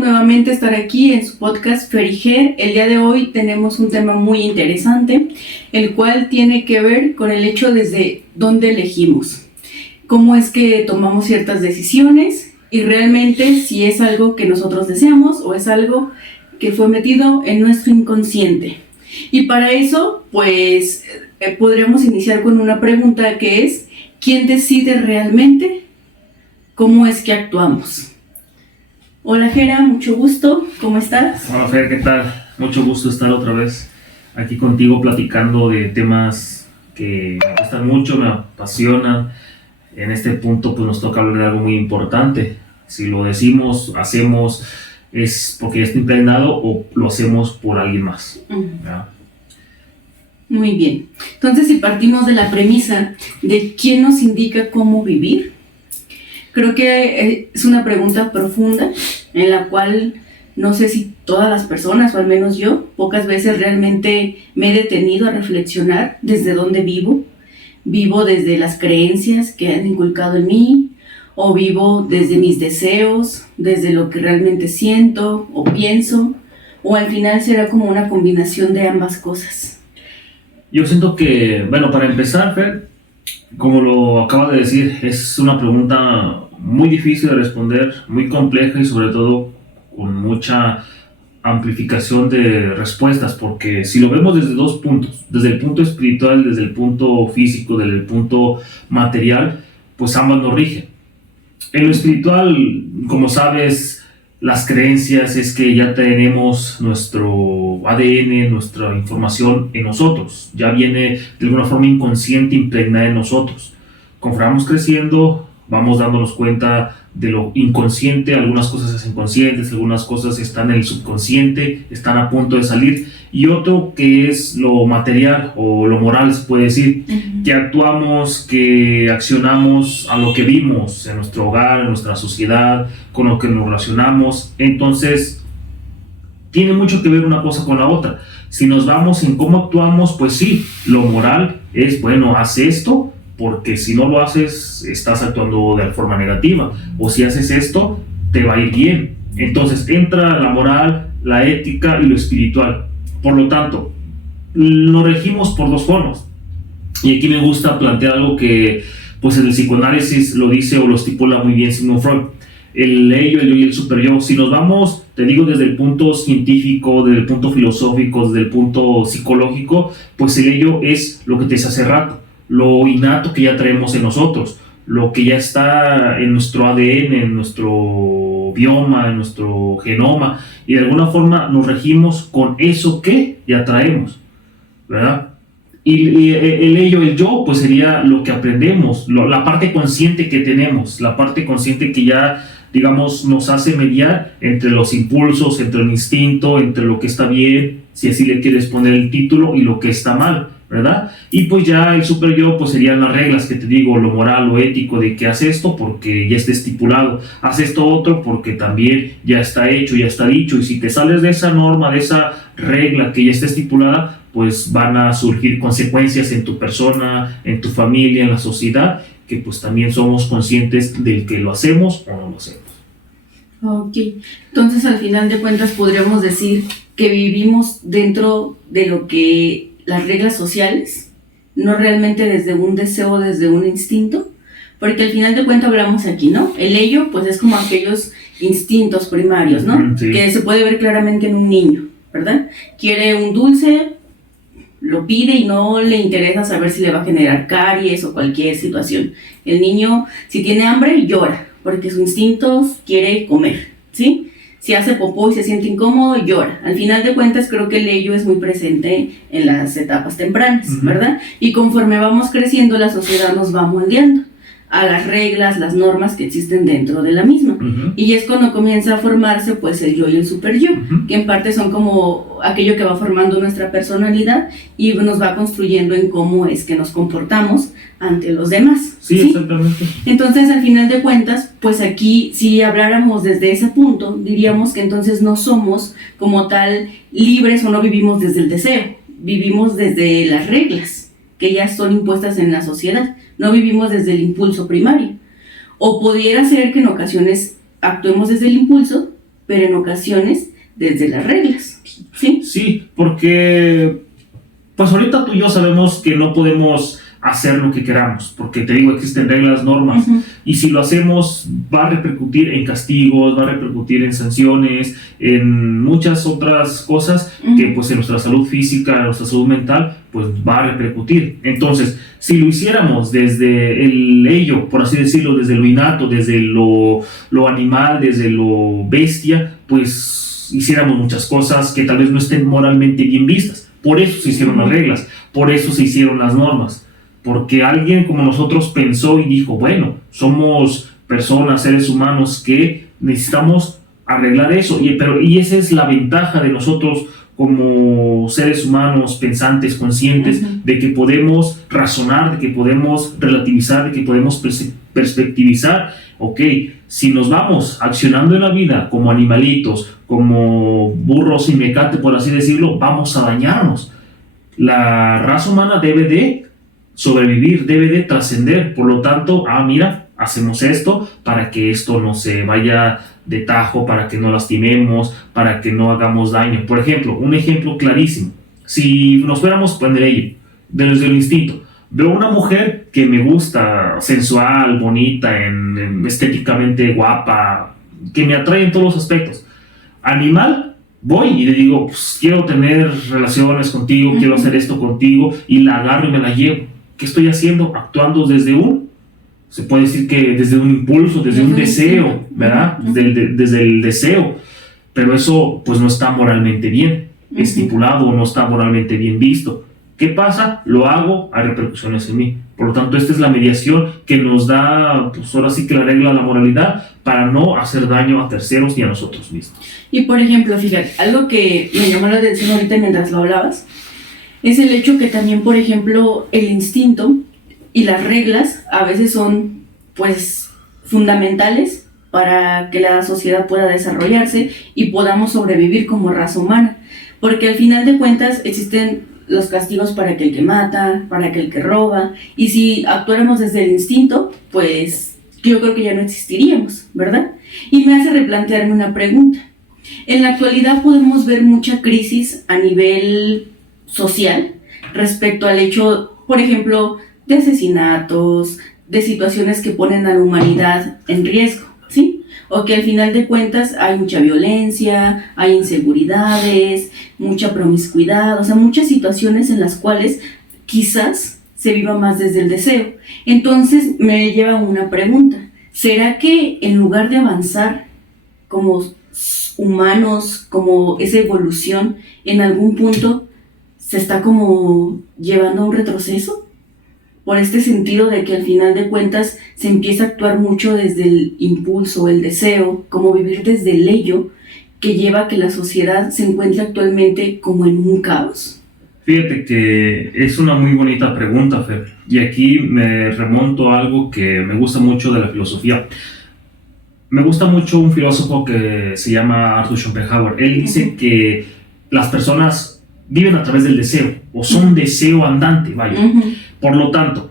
nuevamente estar aquí en su podcast Feriger. El día de hoy tenemos un tema muy interesante, el cual tiene que ver con el hecho desde dónde elegimos, cómo es que tomamos ciertas decisiones y realmente si es algo que nosotros deseamos o es algo que fue metido en nuestro inconsciente. Y para eso, pues, podríamos iniciar con una pregunta que es: ¿quién decide realmente cómo es que actuamos? Hola Jera, mucho gusto, ¿cómo estás? Hola Fer, ¿qué tal? Mucho gusto estar otra vez aquí contigo platicando de temas que me gustan mucho, me apasionan. En este punto pues nos toca hablar de algo muy importante. Si lo decimos, hacemos, es porque ya está impregnado o lo hacemos por alguien más. ¿Ya? Muy bien, entonces si partimos de la premisa de quién nos indica cómo vivir, creo que es una pregunta profunda en la cual no sé si todas las personas, o al menos yo, pocas veces realmente me he detenido a reflexionar desde dónde vivo. Vivo desde las creencias que han inculcado en mí, o vivo desde mis deseos, desde lo que realmente siento o pienso, o al final será como una combinación de ambas cosas. Yo siento que, bueno, para empezar, Fer, como lo acabas de decir, es una pregunta muy difícil de responder, muy compleja y sobre todo con mucha amplificación de respuestas, porque si lo vemos desde dos puntos, desde el punto espiritual, desde el punto físico, desde el punto material, pues ambas nos rigen. En lo espiritual, como sabes, las creencias es que ya tenemos nuestro ADN, nuestra información en nosotros, ya viene de alguna forma inconsciente impregnada en nosotros. Conforme vamos creciendo, vamos dándonos cuenta de lo inconsciente, algunas cosas se hacen conscientes, algunas cosas están en el subconsciente, están a punto de salir, y otro que es lo material o lo moral, se puede decir, que actuamos, que accionamos a lo que vimos en nuestro hogar, en nuestra sociedad, con lo que nos relacionamos. Entonces, tiene mucho que ver una cosa con la otra. Si nos vamos en cómo actuamos, pues sí, lo moral es, bueno, haz esto, porque si no lo haces, estás actuando de forma negativa, o si haces esto, te va a ir bien. Entonces entra la moral, la ética y lo espiritual. Por lo tanto, nos regimos por dos formas. Y aquí me gusta plantear algo que, pues en el psicoanálisis lo dice o lo estipula muy bien Sigmund Freud: el ello, el yo y el superyo. Si nos vamos, te digo, desde el punto científico, desde el punto filosófico, desde el punto psicológico, pues el ello es lo que te decía hace rato, lo innato que ya traemos en nosotros, lo que ya está en nuestro ADN, en nuestro bioma, en nuestro genoma, y de alguna forma nos regimos con eso que ya traemos, ¿verdad? Y el ello, el yo, pues sería lo que aprendemos, la parte consciente que tenemos, la parte consciente que ya, digamos, nos hace mediar entre los impulsos, entre el instinto, entre lo que está bien, si así le quieres poner el título, y lo que está mal, ¿verdad? Y pues ya el super yo pues serían las reglas que te digo, lo moral, lo ético, de que haz esto porque ya está estipulado, haz esto otro porque también ya está hecho, ya está dicho, y si te sales de esa norma, de esa regla que ya está estipulada, pues van a surgir consecuencias en tu persona, en tu familia, en la sociedad, que pues también somos conscientes del que lo hacemos o no lo hacemos. Ok, entonces al final de cuentas podríamos decir que vivimos dentro de lo que las reglas sociales, no realmente desde un deseo, desde un instinto, porque al final de cuentas hablamos aquí, ¿no? El ello, pues es como aquellos instintos primarios, ¿no? Sí. Que se puede ver claramente en un niño, ¿verdad? Quiere un dulce, lo pide y no le interesa saber si le va a generar caries o cualquier situación. El niño, si tiene hambre, llora, porque su instinto quiere comer, ¿sí? Si hace popó y se siente incómodo, llora. Al final de cuentas, creo que el ello es muy presente en las etapas tempranas, ¿verdad? Y conforme vamos creciendo, la sociedad nos va moldeando a las reglas, las normas que existen dentro de la misma. Y es cuando comienza a formarse pues el yo y el super yo, que en parte son como aquello que va formando nuestra personalidad y nos va construyendo en cómo es que nos comportamos ante los demás. Sí, exactamente. Entonces, al final de cuentas, pues aquí, si habláramos desde ese punto, diríamos que entonces no somos como tal libres o no vivimos desde el deseo, vivimos desde las reglas que ya son impuestas en la sociedad, no vivimos desde el impulso primario. O pudiera ser que en ocasiones actuemos desde el impulso, pero en ocasiones desde las reglas, ¿sí? Sí, porque pues ahorita tú y yo sabemos que no podemos hacer lo que queramos, porque te digo, existen reglas, normas, y si lo hacemos va a repercutir en castigos, va a repercutir en sanciones, en muchas otras cosas que pues en nuestra salud física, en nuestra salud mental, pues va a repercutir. Entonces, si lo hiciéramos desde el ello, por así decirlo, desde lo innato, desde lo animal, desde lo bestia, pues hiciéramos muchas cosas que tal vez no estén moralmente bien vistas. Por eso se hicieron las reglas, por eso se hicieron las normas. Porque alguien como nosotros pensó y dijo, bueno, somos personas, seres humanos que necesitamos arreglar eso. Y esa es la ventaja de nosotros como seres humanos pensantes, conscientes, de que podemos razonar, de que podemos relativizar, de que podemos perspectivizar. Ok, si nos vamos accionando en la vida como animalitos, como burros sin mecate, por así decirlo, vamos a dañarnos. La raza humana debe de sobrevivir, debe de trascender. Por lo tanto, mira, hacemos esto para que esto no se vaya de tajo, para que no lastimemos, para que no hagamos daño. Por ejemplo, un ejemplo clarísimo. Si nos fuéramos pues, desde el instinto, veo una mujer que me gusta, sensual, bonita, estéticamente guapa, que me atrae en todos los aspectos. Animal, voy y le digo, pues quiero tener relaciones contigo, quiero hacer esto contigo, y la agarro y me la llevo. ¿Qué estoy haciendo? Actuando se puede decir que desde un impulso, desde un deseo, ¿verdad? Desde el deseo. Pero eso pues no está moralmente bien estipulado, no está moralmente bien visto. ¿Qué pasa? Lo hago, hay repercusiones en mí. Por lo tanto, esta es la mediación que nos da, pues ahora sí que la regla, la moralidad, para no hacer daño a terceros ni a nosotros mismos. Y por ejemplo, fíjate, algo que me llamó la atención ahorita mientras lo hablabas, es el hecho que también, por ejemplo, el instinto y las reglas a veces son, pues, fundamentales para que la sociedad pueda desarrollarse y podamos sobrevivir como raza humana. Porque al final de cuentas existen los castigos para aquel que mata, para aquel que roba, y si actuáramos desde el instinto, pues yo creo que ya no existiríamos, ¿verdad? Y me hace replantearme una pregunta. En la actualidad podemos ver mucha crisis a nivel social respecto al hecho, por ejemplo, de asesinatos, de situaciones que ponen a la humanidad en riesgo, ¿sí? O que al final de cuentas hay mucha violencia, hay inseguridades, mucha promiscuidad, o sea, muchas situaciones en las cuales quizás se viva más desde el deseo. Entonces me lleva a una pregunta. ¿Será que en lugar de avanzar como humanos, como esa evolución, en algún punto se está como llevando a un retroceso? Por este sentido de que al final de cuentas se empieza a actuar mucho desde el impulso, el deseo, como vivir desde el ello, que lleva a que la sociedad se encuentre actualmente como en un caos. Fíjate que es una muy bonita pregunta, Fer, y aquí me remonto a algo que me gusta mucho de la filosofía. Me gusta mucho un filósofo que se llama Arthur Schopenhauer. Él dice que las personas viven a través del deseo, o son deseo andante, vaya. Por lo tanto,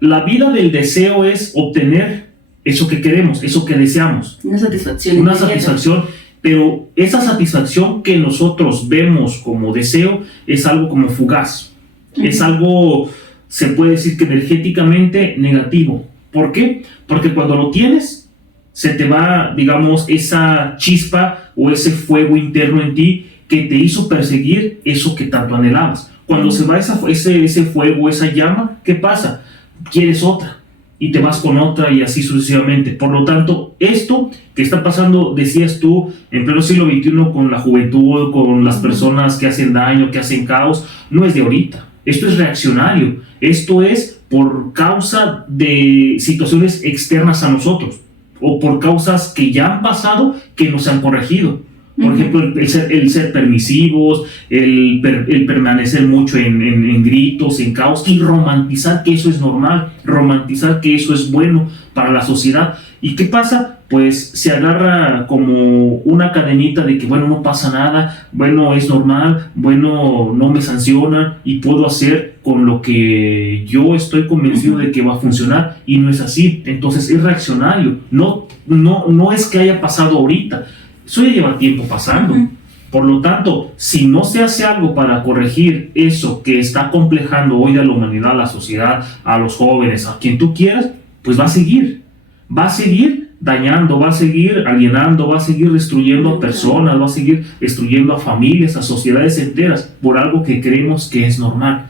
la vida del deseo es obtener eso que queremos, eso que deseamos. Una satisfacción. Una satisfacción, pero esa satisfacción que nosotros vemos como deseo es algo como fugaz. Es algo, se puede decir que energéticamente negativo. ¿Por qué? Porque cuando lo tienes, se te va, digamos, esa chispa o ese fuego interno en ti que te hizo perseguir eso que tanto anhelabas. Cuando se va ese fuego, esa llama, ¿qué pasa? Quieres otra y te vas con otra y así sucesivamente. Por lo tanto, esto que está pasando, decías tú, en pleno siglo XXI con la juventud, con las personas que hacen daño, que hacen caos, no es de ahorita. Esto es reaccionario. Esto es por causa de situaciones externas a nosotros o por causas que ya han pasado que nos han corregido. Por ejemplo, el ser permisivos, el permanecer mucho en gritos, en caos, y romantizar que eso es normal, romantizar que eso es bueno para la sociedad. ¿Y qué pasa? Pues se agarra como una cadenita de que, bueno, no pasa nada, bueno, es normal, bueno, no me sancionan y puedo hacer con lo que yo estoy convencido de que va a funcionar, y no es así. Entonces es reaccionario, no es que haya pasado ahorita. eso ya lleva tiempo pasando. Por lo tanto, si no se hace algo para corregir eso que está complejando hoy a la humanidad, a la sociedad, a los jóvenes, a quien tú quieras, pues va a seguir dañando, va a seguir alienando, va a seguir destruyendo a personas, va a seguir destruyendo a familias, a sociedades enteras, por algo que creemos que es normal.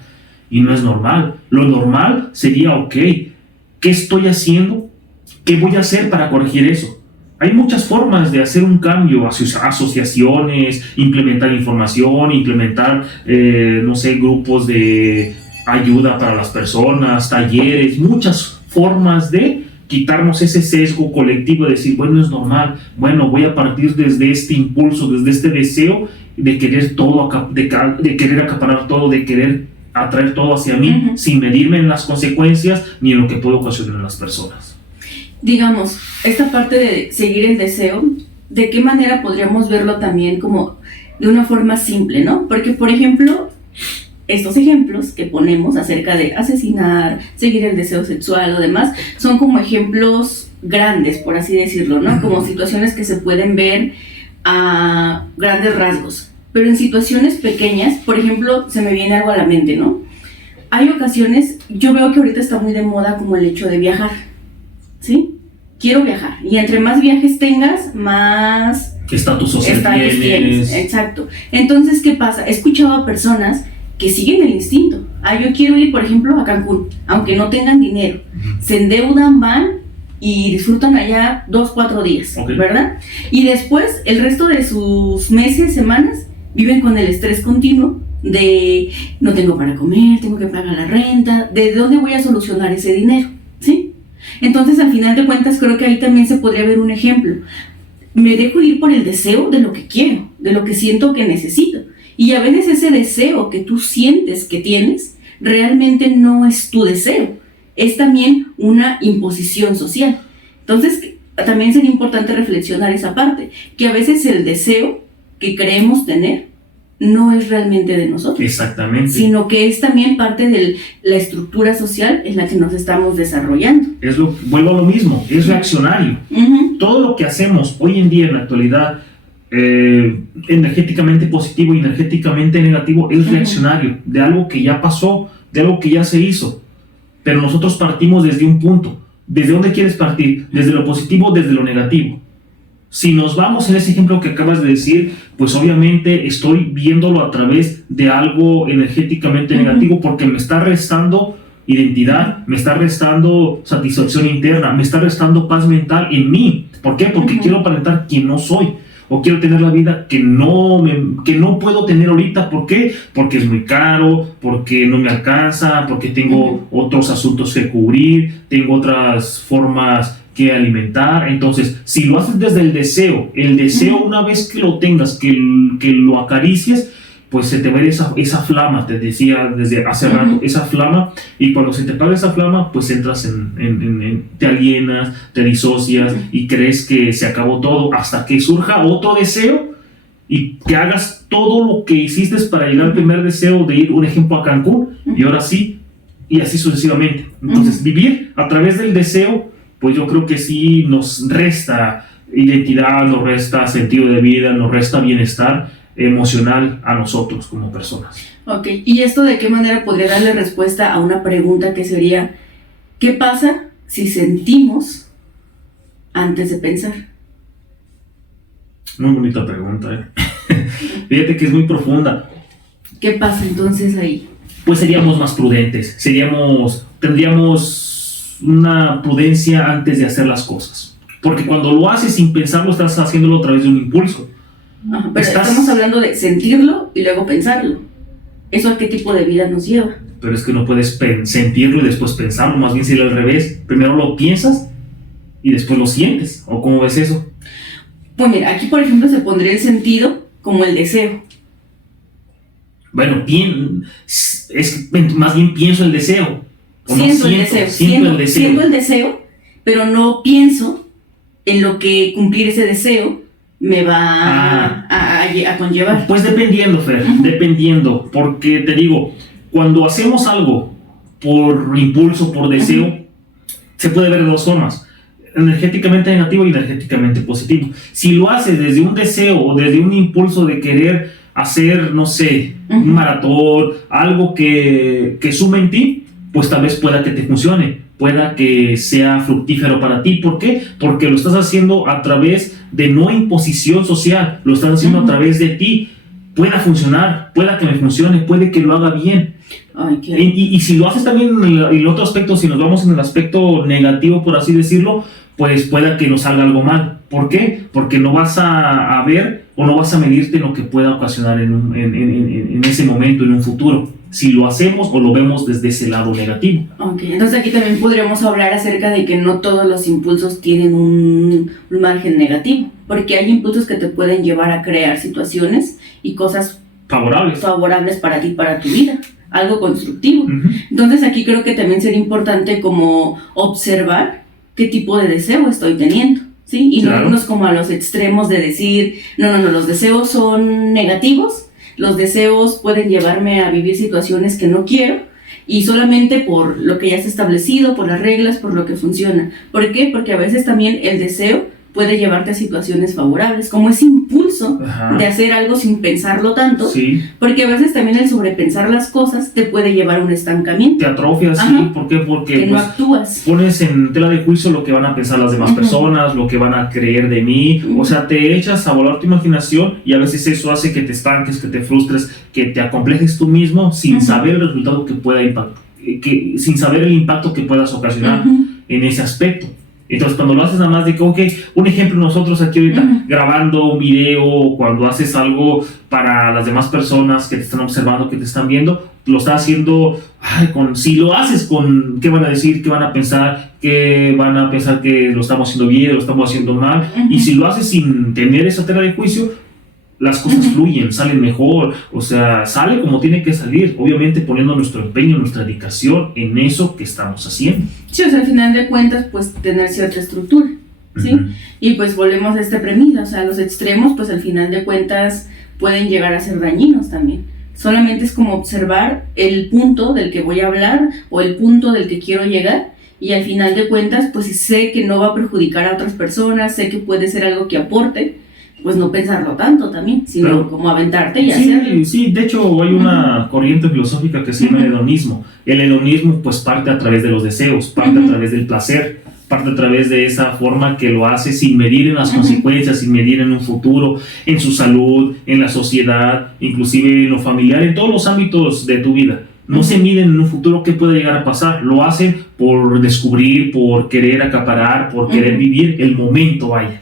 Y no es normal. Lo normal sería, ok, ¿qué estoy haciendo? ¿Qué voy a hacer para corregir eso? Hay muchas formas de hacer un cambio, asociaciones, implementar información, implementar, grupos de ayuda para las personas, talleres, muchas formas de quitarnos ese sesgo colectivo de decir, bueno, es normal, bueno, voy a partir desde este impulso, desde este deseo de querer todo, de querer acaparar todo, de querer atraer todo hacia mí, sin medirme en las consecuencias ni en lo que puedo ocasionar en las personas. Digamos, esta parte de seguir el deseo, ¿de qué manera podríamos verlo también como de una forma simple, ¿no? Porque, por ejemplo, estos ejemplos que ponemos acerca de asesinar, seguir el deseo sexual o demás, son como ejemplos grandes, por así decirlo, ¿no? Como situaciones que se pueden ver a grandes rasgos. Pero en situaciones pequeñas, por ejemplo, se me viene algo a la mente, ¿no? Hay ocasiones, yo veo que ahorita está muy de moda como el hecho de viajar, ¿sí? Quiero viajar. Y entre más viajes tengas, más estatus social tienes. Exacto. Entonces, ¿qué pasa? He escuchado a personas que siguen el instinto. Yo quiero ir, por ejemplo, a Cancún, aunque no tengan dinero. Se endeudan, van y disfrutan allá 2-4 días, ¿verdad? Y después, el resto de sus meses, semanas, viven con el estrés continuo de no tengo para comer, tengo que pagar la renta, ¿de dónde voy a solucionar ese dinero? ¿Sí? Entonces, al final de cuentas, creo que ahí también se podría ver un ejemplo. Me dejo ir por el deseo de lo que quiero, de lo que siento que necesito. Y a veces ese deseo que tú sientes que tienes, realmente no es tu deseo. Es también una imposición social. Entonces, también sería importante reflexionar esa parte, que a veces el deseo que creemos tener no es realmente de nosotros. Exactamente. Sino que es también parte de la estructura social en la que nos estamos desarrollando. Vuelvo a lo mismo, es reaccionario. Todo lo que hacemos hoy en día en la actualidad, energéticamente positivo y energéticamente negativo, es reaccionario de algo que ya pasó, de algo que ya se hizo. Pero nosotros partimos desde un punto. ¿Desde dónde quieres partir? ¿Desde lo positivo o desde lo negativo? Si nos vamos en ese ejemplo que acabas de decir, pues obviamente estoy viéndolo a través de algo energéticamente negativo porque me está restando identidad, me está restando satisfacción interna, me está restando paz mental en mí. ¿Por qué? Porque quiero aparentar quien no soy. O quiero tener la vida que no puedo tener ahorita. ¿Por qué? Porque es muy caro, porque no me alcanza, porque tengo otros asuntos que cubrir, tengo otras formas que alimentar. Entonces, si lo haces desde el deseo una vez que lo tengas, que lo acaricies, pues se te va a ir esa flama, te decía desde hace rato, esa flama, y cuando se te apaga esa flama, pues entras te alienas, te disocias y crees que se acabó todo, hasta que surja otro deseo y que hagas todo lo que hiciste para llegar al primer deseo de ir, un ejemplo, a Cancún, y ahora sí, y así sucesivamente. Entonces, vivir a través del deseo, pues yo creo que sí nos resta identidad, nos resta sentido de vida, nos resta bienestar emocional a nosotros como personas. Ok, ¿y esto de qué manera podría darle respuesta a una pregunta que sería, ¿qué pasa si sentimos antes de pensar? Muy bonita pregunta, Fíjate que es muy profunda. ¿Qué pasa entonces ahí? Pues seríamos más prudentes, tendríamos una prudencia antes de hacer las cosas. Porque cuando lo haces sin pensarlo, estás haciéndolo a través de un impulso. Pero estamos hablando de sentirlo y luego pensarlo. ¿Eso a qué tipo de vida nos lleva? Pero es que no puedes sentirlo y después pensarlo, más bien sería al revés. Primero lo piensas y después lo sientes. ¿O cómo ves eso? Pues mira, aquí por ejemplo se pondría el sentido como el deseo. Bueno, más bien pienso el deseo. Siento el deseo, pero no pienso en lo que cumplir ese deseo me va a conllevar. Pues dependiendo, Fer, dependiendo, porque te digo, cuando hacemos algo por impulso, por deseo, se puede ver de dos formas. energéticamente negativo y energéticamente positivo. Si lo haces desde un deseo o desde un impulso de querer hacer, no sé, un maratón, algo que sume en ti, pues tal vez pueda que te funcione, pueda que sea fructífero para ti. ¿Por qué? Porque lo estás haciendo a través de no imposición social, lo estás haciendo a través de ti. Pueda funcionar, pueda que me funcione, puede que lo haga bien. Ay, y si lo haces también en el otro aspecto, si nos vamos en el aspecto negativo, por así decirlo, pues pueda que nos salga algo mal. ¿Por qué? Porque no vas a ver o no vas a medirte en lo que pueda ocasionar en ese momento, en un futuro, si lo hacemos o lo vemos desde ese lado negativo. Ok, entonces aquí también podríamos hablar acerca de que no todos los impulsos tienen un margen negativo, porque hay impulsos que te pueden llevar a crear situaciones y cosas favorables para ti, para tu vida, algo constructivo. Entonces aquí creo que también sería importante como observar qué tipo de deseo estoy teniendo, ¿sí? Y no irnos como a los extremos de decir, no, los deseos son negativos, los deseos pueden llevarme a vivir situaciones que no quiero, y solamente por lo que ya está establecido, por las reglas, por lo que funciona. ¿Por qué? Porque a veces también el deseo puede llevarte a situaciones favorables, como ese impulso de hacer algo sin pensarlo tanto, porque a veces también el sobrepensar las cosas te puede llevar a un estancamiento. Te atrofias, ¿por qué? Porque que no actúas. Pones en tela de juicio lo que van a pensar las demás personas, lo que van a creer de mí, o sea, te echas a volar tu imaginación y a veces eso hace que te estanques, que te frustres, que te acomplejes tú mismo sin saber el resultado que pueda impactar, sin saber el impacto que puedas ocasionar en ese aspecto. Entonces cuando lo haces nada más de que, un ejemplo, nosotros aquí ahorita grabando un video, cuando haces algo para las demás personas que te están observando, que te están viendo, lo estás haciendo, si lo haces con, ¿qué van a decir? ¿Qué van a pensar? ¿Qué van a pensar que lo estamos haciendo bien, lo estamos haciendo mal? Y si lo haces sin tener esa tela de juicio, las cosas fluyen, salen mejor, o sea, sale como tiene que salir, obviamente poniendo nuestro empeño, nuestra dedicación en eso que estamos haciendo. Sí, o sea, al final de cuentas, pues tener cierta estructura, ¿sí? Y pues volvemos a esta premisa, o sea, los extremos, pues al final de cuentas pueden llegar a ser dañinos también. Solamente es como observar el punto del que voy a hablar o el punto del que quiero llegar, y al final de cuentas, pues si sé que no va a perjudicar a otras personas, sé que puede ser algo que aporte, pues no pensarlo tanto también, sino como aventarte y hacerlo. Sí, de hecho hay una corriente filosófica que se llama el hedonismo. El hedonismo pues parte a través de los deseos, parte a través del placer, parte a través de esa forma que lo hace sin medir en las consecuencias, sin medir en un futuro, en su salud, en la sociedad, inclusive en lo familiar, en todos los ámbitos de tu vida. No se miden en un futuro qué puede llegar a pasar, lo hacen por descubrir, por querer acaparar, por querer vivir el momento, vaya.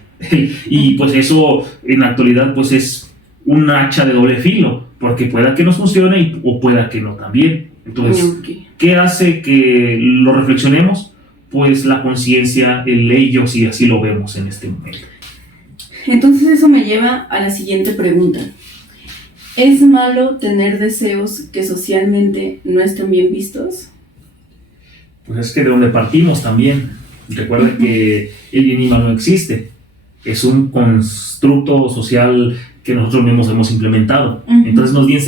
Y pues eso en la actualidad pues es un hacha de doble filo, porque pueda que nos funcione o pueda que no también. Entonces, ¿qué hace que lo reflexionemos? Pues la conciencia, el ello, si así lo vemos en este momento. Entonces eso me lleva a la siguiente pregunta. ¿Es malo tener deseos que socialmente no están bien vistos? Pues es que de donde partimos también. Recuerda que el bien y mal no existe. Es un constructo social que nosotros mismos hemos implementado. Entonces más bien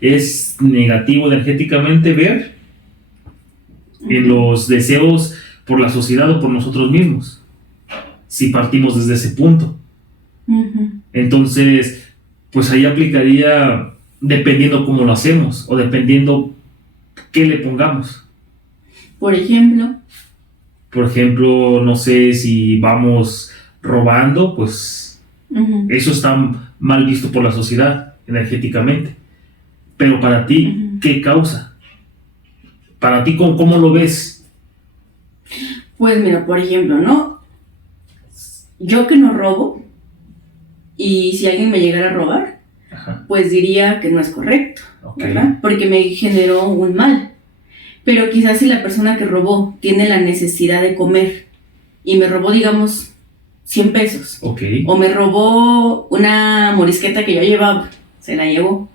es negativo energéticamente ver en los deseos por la sociedad o por nosotros mismos, si partimos desde ese punto. Entonces pues ahí aplicaría dependiendo cómo lo hacemos o dependiendo qué le pongamos. Por ejemplo, no sé, si vamos robando, pues eso está mal visto por la sociedad energéticamente. Pero para ti, ¿qué causa? Para ti, ¿cómo lo ves? Pues mira, por ejemplo, ¿no? Yo que no robo, y si alguien me llegara a robar, pues diría que no es correcto, ¿verdad? Porque me generó un mal. Pero quizás si la persona que robó tiene la necesidad de comer y me robó, digamos, 100 pesos. O me robó una morisqueta que yo llevaba, se la llevó.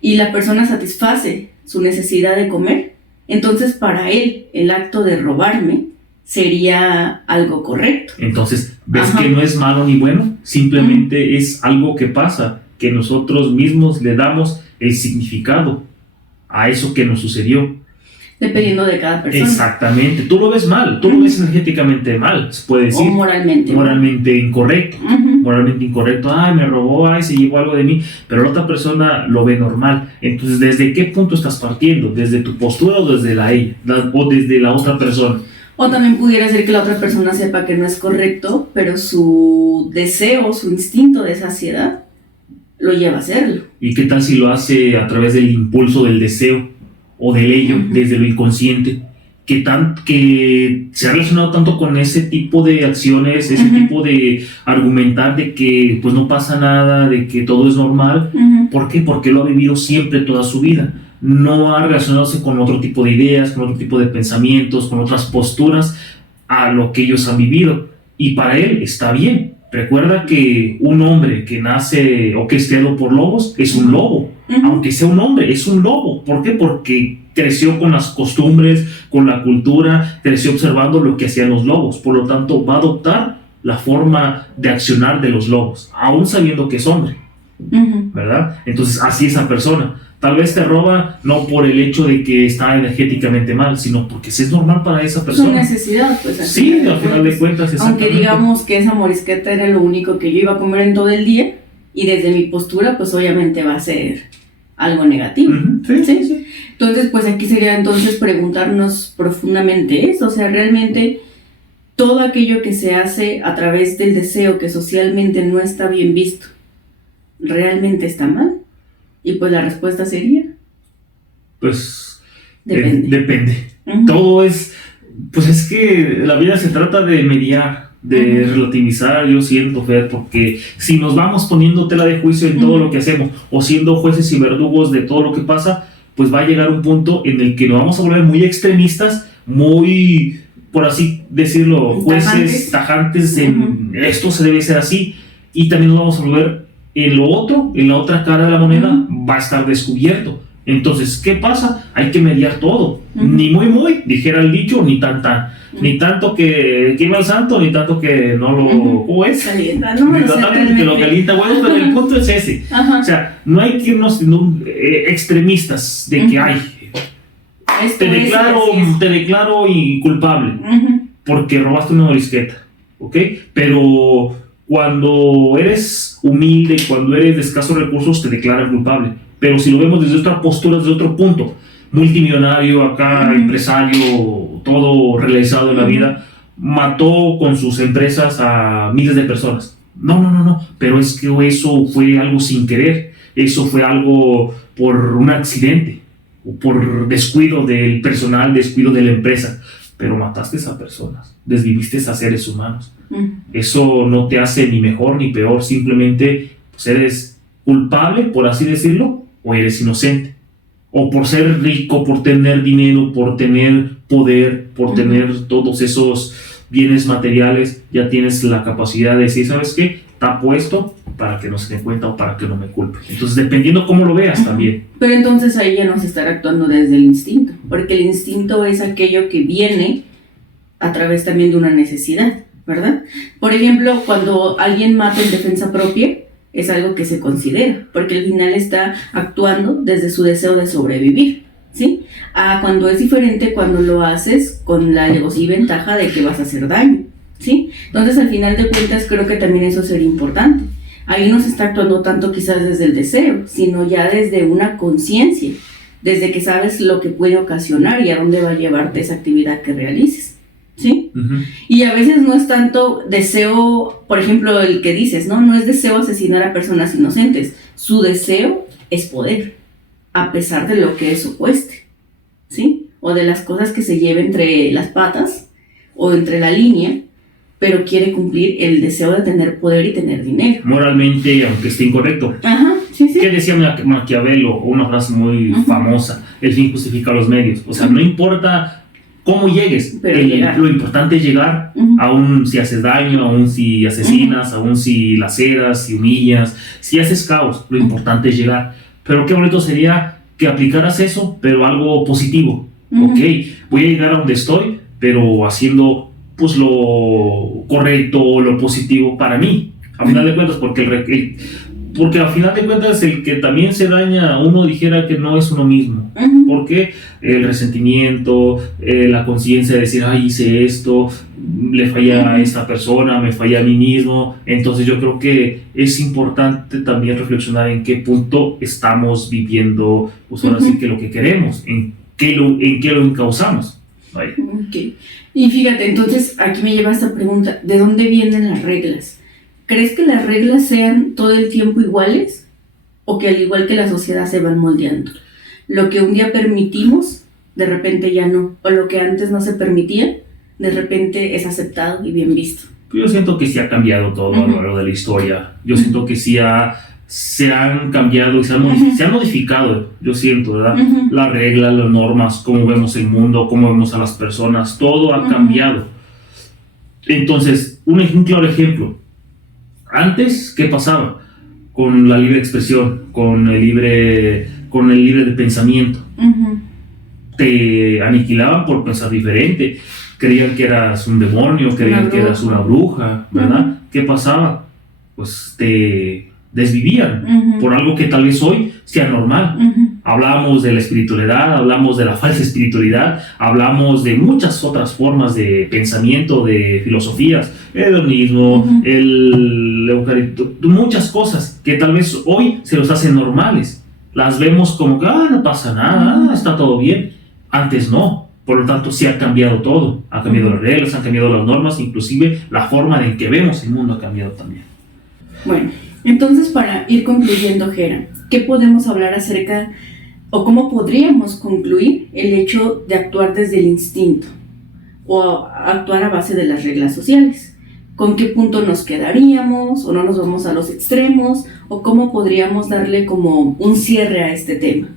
Y la persona satisface su necesidad de comer. Entonces para él el acto de robarme sería algo correcto. Entonces, ¿ves que no es malo ni bueno? Simplemente es algo que pasa, que nosotros mismos le damos el significado a eso que nos sucedió. Dependiendo de cada persona. Exactamente. Tú lo ves mal, tú lo ves energéticamente mal, se puede decir. O moralmente. Moralmente incorrecto. Moralmente incorrecto. Ay, me robó, ay, se llevó algo de mí. Pero la otra persona lo ve normal. Entonces, ¿desde qué punto estás partiendo? ¿Desde tu postura o desde o desde la otra persona? O también pudiera ser que la otra persona sepa que no es correcto, pero su deseo, su instinto de saciedad lo lleva a hacerlo. ¿Y qué tal si lo hace a través del impulso del deseo o del ello, desde lo inconsciente? Que se ha relacionado tanto con ese tipo de acciones, ese tipo de argumentar de que pues no pasa nada, de que todo es normal. ¿Por qué? Porque lo ha vivido siempre toda su vida. No ha relacionado con otro tipo de ideas, con otro tipo de pensamientos, con otras posturas a lo que ellos han vivido. Y para él está bien. Recuerda que un hombre que nace o que es criado por lobos es un lobo. Aunque sea un hombre, es un lobo. ¿Por qué? Porque creció con las costumbres, con la cultura, creció observando lo que hacían los lobos. Por lo tanto, va a adoptar la forma de accionar de los lobos, aún sabiendo que es hombre. ¿Verdad? Entonces, así esa persona. Tal vez te roba no por el hecho de que está energéticamente mal, sino porque es normal para esa persona. Su necesidad, pues. Sí, al final de cuentas, aunque digamos que esa morisqueta era lo único que yo iba a comer en todo el día, y desde mi postura, pues obviamente va a ser algo negativo. ¿Sí? Entonces, pues aquí sería entonces preguntarnos profundamente eso, o sea, realmente todo aquello que se hace a través del deseo que socialmente no está bien visto, ¿realmente está mal? Y pues la respuesta sería... Pues... Depende. Todo es... Pues es que la vida se trata de mediar, de relativizar, yo siento, Fer, porque si nos vamos poniendo tela de juicio en todo lo que hacemos, o siendo jueces y verdugos de todo lo que pasa, pues va a llegar un punto en el que nos vamos a volver muy extremistas, muy, por así decirlo, jueces tajantes en esto se debe ser así, y también nos vamos a volver en lo otro, en la otra cara de la moneda, va a estar descubierto. Entonces, ¿qué pasa? Hay que mediar todo. Ni muy, dijera el dicho, ni tan. Ni tanto que quema el santo, ni tanto que no lo... ¿Cómo es? Calienta, no, ni tanto que lo calienta, bueno, pero el punto es ese. O sea, no hay que irnos extremistas de que hay... Te declaro inculpable porque robaste una morisqueta, ¿ok? Pero cuando eres humilde, cuando eres de escasos recursos, te declaran culpable. Pero si lo vemos desde otra postura, desde otro punto, multimillonario, acá empresario, todo realizado en la vida, mató con sus empresas a miles de personas. No, pero es que eso fue algo sin querer, eso fue algo por un accidente, o por descuido del personal, descuido de la empresa, pero mataste a personas, desviviste a seres humanos. Eso no te hace ni mejor ni peor, simplemente pues eres culpable, por así decirlo, o eres inocente. O por ser rico, por tener dinero, por tener poder, por tener todos esos bienes materiales, ya tienes la capacidad de decir, ¿sabes qué? Está puesto para que no se dé cuenta o para que no me culpe. Entonces, dependiendo cómo lo veas también. Pero entonces ahí ya no se estará actuando desde el instinto, porque el instinto es aquello que viene a través también de una necesidad, ¿verdad? Por ejemplo, cuando alguien mata en defensa propia, es algo que se considera, porque al final está actuando desde su deseo de sobrevivir, ¿sí? Cuando es diferente cuando lo haces con la alevosía y ventaja de que vas a hacer daño, ¿sí? Entonces, al final de cuentas, creo que también eso sería importante. Ahí no se está actuando tanto quizás desde el deseo, sino ya desde una conciencia, desde que sabes lo que puede ocasionar y a dónde va a llevarte esa actividad que realices, ¿sí? Y a veces no es tanto deseo, por ejemplo, el que dices, no es deseo asesinar a personas inocentes. Su deseo es poder, a pesar de lo que eso cueste, ¿sí? O de las cosas que se lleve entre las patas o entre la línea, pero quiere cumplir el deseo de tener poder y tener dinero. Moralmente, aunque esté incorrecto. Sí. ¿Qué decía Maquiavelo? Una frase muy famosa: el fin justifica los medios. O sea, no importa cómo llegues, lo importante es llegar, aún si haces daño, aún si asesinas, aún si laceras, si humillas, si haces caos, lo importante es llegar. Pero qué bonito sería que aplicaras eso, pero algo positivo. Ok, voy a llegar a donde estoy, pero haciendo pues lo correcto, lo positivo para mí, a final de cuentas, porque Porque al final de cuentas el que también se daña a uno dijera que no es uno mismo. Porque el resentimiento, la conciencia de decir, ay, hice esto, le falla a esta persona, me falla a mí mismo. Entonces yo creo que es importante también reflexionar en qué punto estamos viviendo, pues ahora sí que lo que queremos, en qué lo encauzamos. Okay. Y fíjate, entonces aquí me lleva esta pregunta, ¿de dónde vienen las reglas? ¿Crees que las reglas sean todo el tiempo iguales? ¿O que al igual que la sociedad se van moldeando? Lo que un día permitimos, de repente ya no. O lo que antes no se permitía, de repente es aceptado y bien visto. Yo siento que sí ha cambiado todo a lo largo de la historia. Yo siento que sí se han cambiado y se han modificado, yo siento, ¿verdad? Las reglas, las normas, cómo vemos el mundo, cómo vemos a las personas, todo ha cambiado. Entonces, un claro ejemplo. Antes, ¿qué pasaba? Con la libre expresión, con el libre de pensamiento. Te aniquilaban por pensar diferente. Creían que eras un demonio, creían que eras una bruja, ¿verdad? ¿Qué pasaba? Pues te desvivían por algo que tal vez hoy sea normal. Hablamos de la espiritualidad, hablamos de la falsa espiritualidad, hablamos de muchas otras formas de pensamiento, de filosofías, el hedonismo, el eucaristio, muchas cosas que tal vez hoy se los hacen normales. Las vemos como que, no pasa nada, está todo bien. Antes no. Por lo tanto, sí ha cambiado todo. Han cambiado las reglas, han cambiado las normas, inclusive la forma en que vemos el mundo ha cambiado también. Bueno, entonces para ir concluyendo, Gera, ¿qué podemos hablar acerca o cómo podríamos concluir el hecho de actuar desde el instinto o actuar a base de las reglas sociales? ¿Con qué punto nos quedaríamos o no nos vamos a los extremos? ¿O cómo podríamos darle como un cierre a este tema?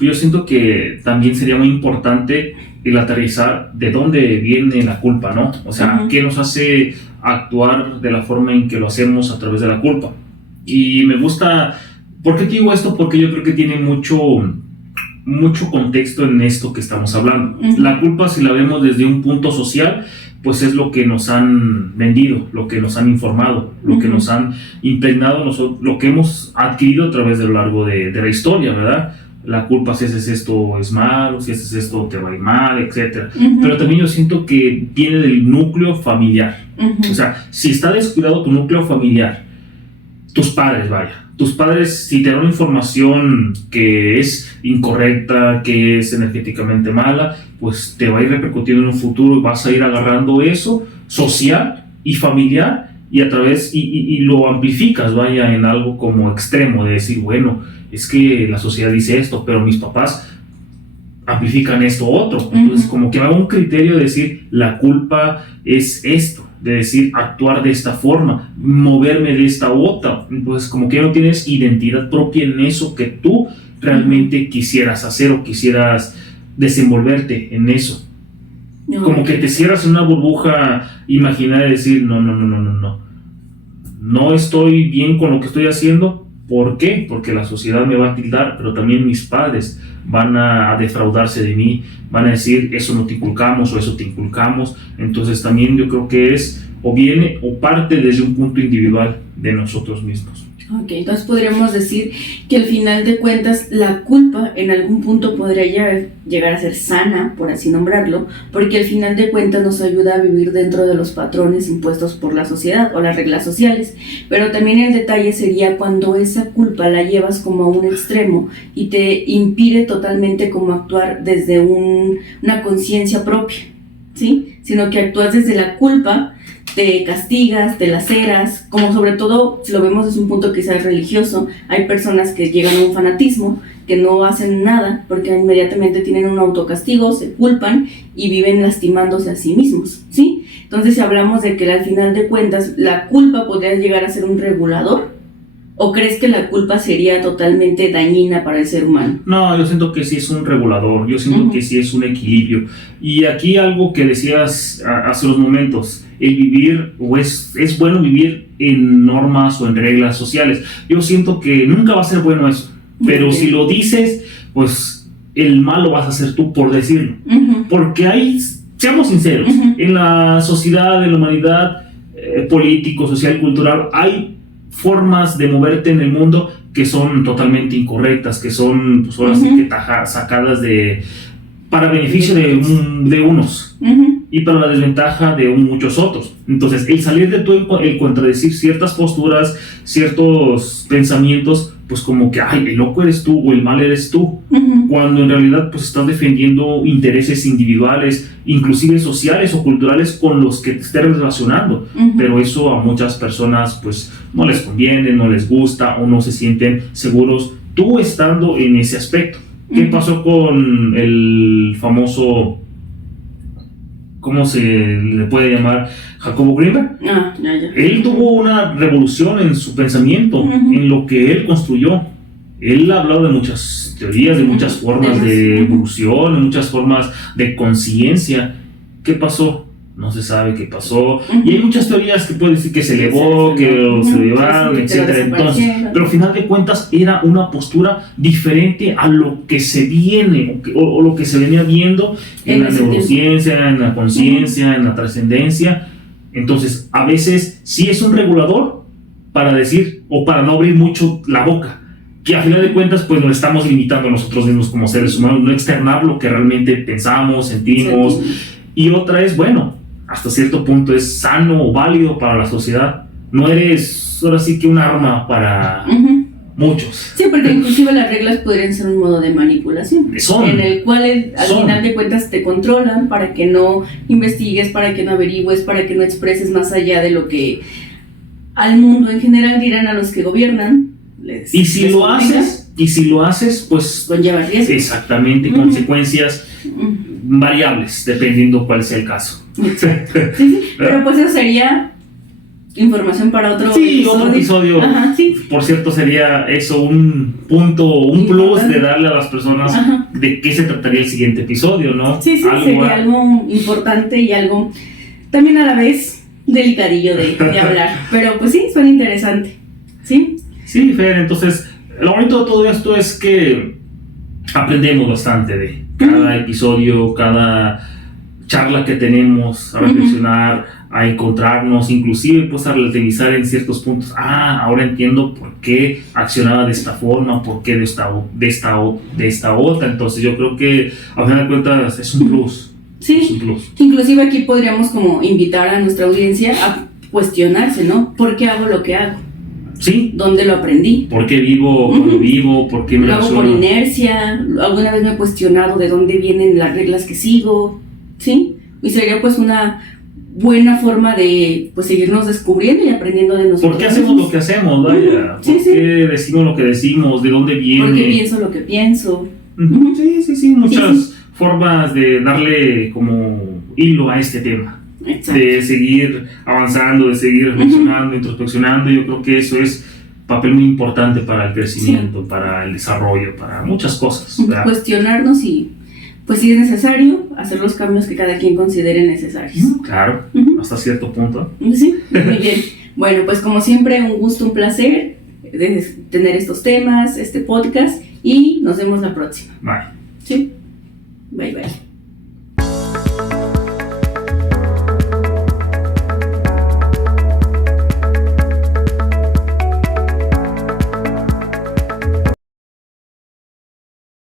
Yo siento que también sería muy importante el aterrizar de dónde viene la culpa, ¿no? O sea, ¿qué nos hace actuar de la forma en que lo hacemos a través de la culpa? Y me gusta, ¿por qué digo esto? Porque yo creo que tiene mucho contexto en esto que estamos hablando. La culpa, si la vemos desde un punto social, pues es lo que nos han vendido, lo que nos han informado, lo que nos han impregnado, lo que hemos adquirido a través de lo largo de la historia, ¿verdad? La culpa, si haces esto es malo, si haces esto te va a ir mal, etc. Pero también yo siento que viene del núcleo familiar. O sea, si está descuidado tu núcleo familiar, tus padres, si te dan información que es incorrecta, que es energéticamente mala, pues te va a ir repercutiendo en un futuro y vas a ir agarrando eso social y familiar y a través y lo amplificas, vaya, en algo como extremo de decir, bueno, es que la sociedad dice esto, pero mis papás amplifican esto otro. Entonces, como que hago un criterio de decir, la culpa es esto, de decir, actuar de esta forma, moverme de esta otra. Entonces, como que no tienes identidad propia en eso que tú realmente quisieras hacer o quisieras desenvolverte en eso. Como que te cierras en una burbuja imaginaria de decir, no estoy bien con lo que estoy haciendo. ¿Por qué? Porque la sociedad me va a tildar, pero también mis padres van a defraudarse de mí, van a decir, eso no te inculcamos o eso te inculcamos. Entonces también yo creo que es o viene o parte desde un punto individual de nosotros mismos. Ok, entonces podríamos decir que al final de cuentas la culpa en algún punto podría llegar a ser sana, por así nombrarlo, porque al final de cuentas nos ayuda a vivir dentro de los patrones impuestos por la sociedad o las reglas sociales, pero también el detalle sería cuando esa culpa la llevas como a un extremo y te impide totalmente como actuar desde una conciencia propia, ¿sí? Sino que actúas desde la culpa, te castigas, te laceras, como sobre todo si lo vemos desde un punto quizás religioso, hay personas que llegan a un fanatismo, que no hacen nada porque inmediatamente tienen un autocastigo, se culpan y viven lastimándose a sí mismos, ¿sí? Entonces si hablamos de que al final de cuentas la culpa podría llegar a ser un regulador, ¿o crees que la culpa sería totalmente dañina para el ser humano? No, yo siento que sí es un regulador, yo siento que sí es un equilibrio. Y aquí algo que decías hace unos momentos, el vivir, o es bueno vivir en normas o en reglas sociales. Yo siento que nunca va a ser bueno eso, pero si lo dices, pues el mal lo vas a hacer tú por decirlo. Porque hay, seamos sinceros, en la sociedad, en la humanidad, político, social, cultural, hay formas de moverte en el mundo que son totalmente incorrectas, que son pues ahora sí que sacadas para beneficio de unos y para la desventaja de muchos otros. Entonces, el salir de todo, el contradecir ciertas posturas, ciertos pensamientos, pues como que, ay, el loco eres tú o el mal eres tú, cuando en realidad pues estás defendiendo intereses individuales, inclusive sociales o culturales con los que te estés relacionando, pero eso a muchas personas pues no les conviene, no les gusta o no se sienten seguros tú estando en ese aspecto. ¿Qué pasó con el famoso, cómo se le puede llamar, Jacobo Grinberg? Ya. Él tuvo una revolución en su pensamiento, en lo que él construyó. Él ha hablado de muchas teorías, de muchas formas de evolución, de muchas formas de conciencia. ¿Qué pasó? No se sabe qué pasó. Y hay muchas teorías que pueden decir que se elevó, que se lo llevaron, etc. Entonces, pero al final de cuentas era una postura diferente a lo que se viene o lo que se venía viendo en la neurociencia, en la conciencia, en la trascendencia. Entonces, a veces sí es un regulador para decir o para no abrir mucho la boca, que a final de cuentas pues nos estamos limitando a nosotros mismos como seres humanos, no externar lo que realmente pensamos, sentimos. Y otra es, bueno, hasta cierto punto es sano o válido para la sociedad. No eres ahora sí que un arma para muchos. Sí, porque inclusive las reglas podrían ser un modo de manipulación, en el cual al final de cuentas te controlan para que no investigues, para que no averigües, para que no expreses más allá de lo que al mundo en general dirán a los que gobiernan. Y si lo haces, pues conlleva riesgos. Exactamente, consecuencias variables, dependiendo cuál sea el caso. Sí, pero pues eso sería información para otro episodio. Otro episodio. Por cierto, sería eso un punto, un plus de darle a las personas de qué se trataría el siguiente episodio, ¿no? Sería algo importante y algo también a la vez delicadillo de hablar, pero pues sí, suena interesante, ¿sí? Sí, Fer, entonces lo bonito de todo esto es que aprendemos bastante de cada episodio, cada charla que tenemos, a reflexionar, a encontrarnos, inclusive pues a relativizar en ciertos puntos. Ahora entiendo por qué accionaba de esta forma, por qué de esta otra. Entonces yo creo que a final de cuentas es un plus. Sí, es un plus. Inclusive aquí podríamos como invitar a nuestra audiencia a cuestionarse, ¿no? ¿Por qué hago lo que hago? Sí. ¿Dónde lo aprendí? ¿Por qué vivo cuando vivo? ¿Por qué me lo hago por inercia? ¿Alguna vez me he cuestionado de dónde vienen las reglas que sigo? ¿Sí? Y sería pues una buena forma de pues seguirnos descubriendo y aprendiendo de nosotros. ¿Por qué hacemos lo que hacemos? Vaya? ¿Por qué decimos lo que decimos? ¿De dónde viene? ¿Por qué pienso lo que pienso? Sí, muchas formas de darle como hilo a este tema. Exacto. De seguir avanzando, de seguir reflexionando, introspeccionando. Yo creo que eso es papel muy importante para el crecimiento, para el desarrollo, para muchas cosas, ¿verdad? Cuestionarnos y pues si es necesario hacer los cambios que cada quien considere necesarios. Claro, hasta cierto punto. Sí, muy bien. Bueno, pues como siempre, un gusto, un placer de tener estos temas, este podcast, y nos vemos la próxima. Bye. Sí. Bye.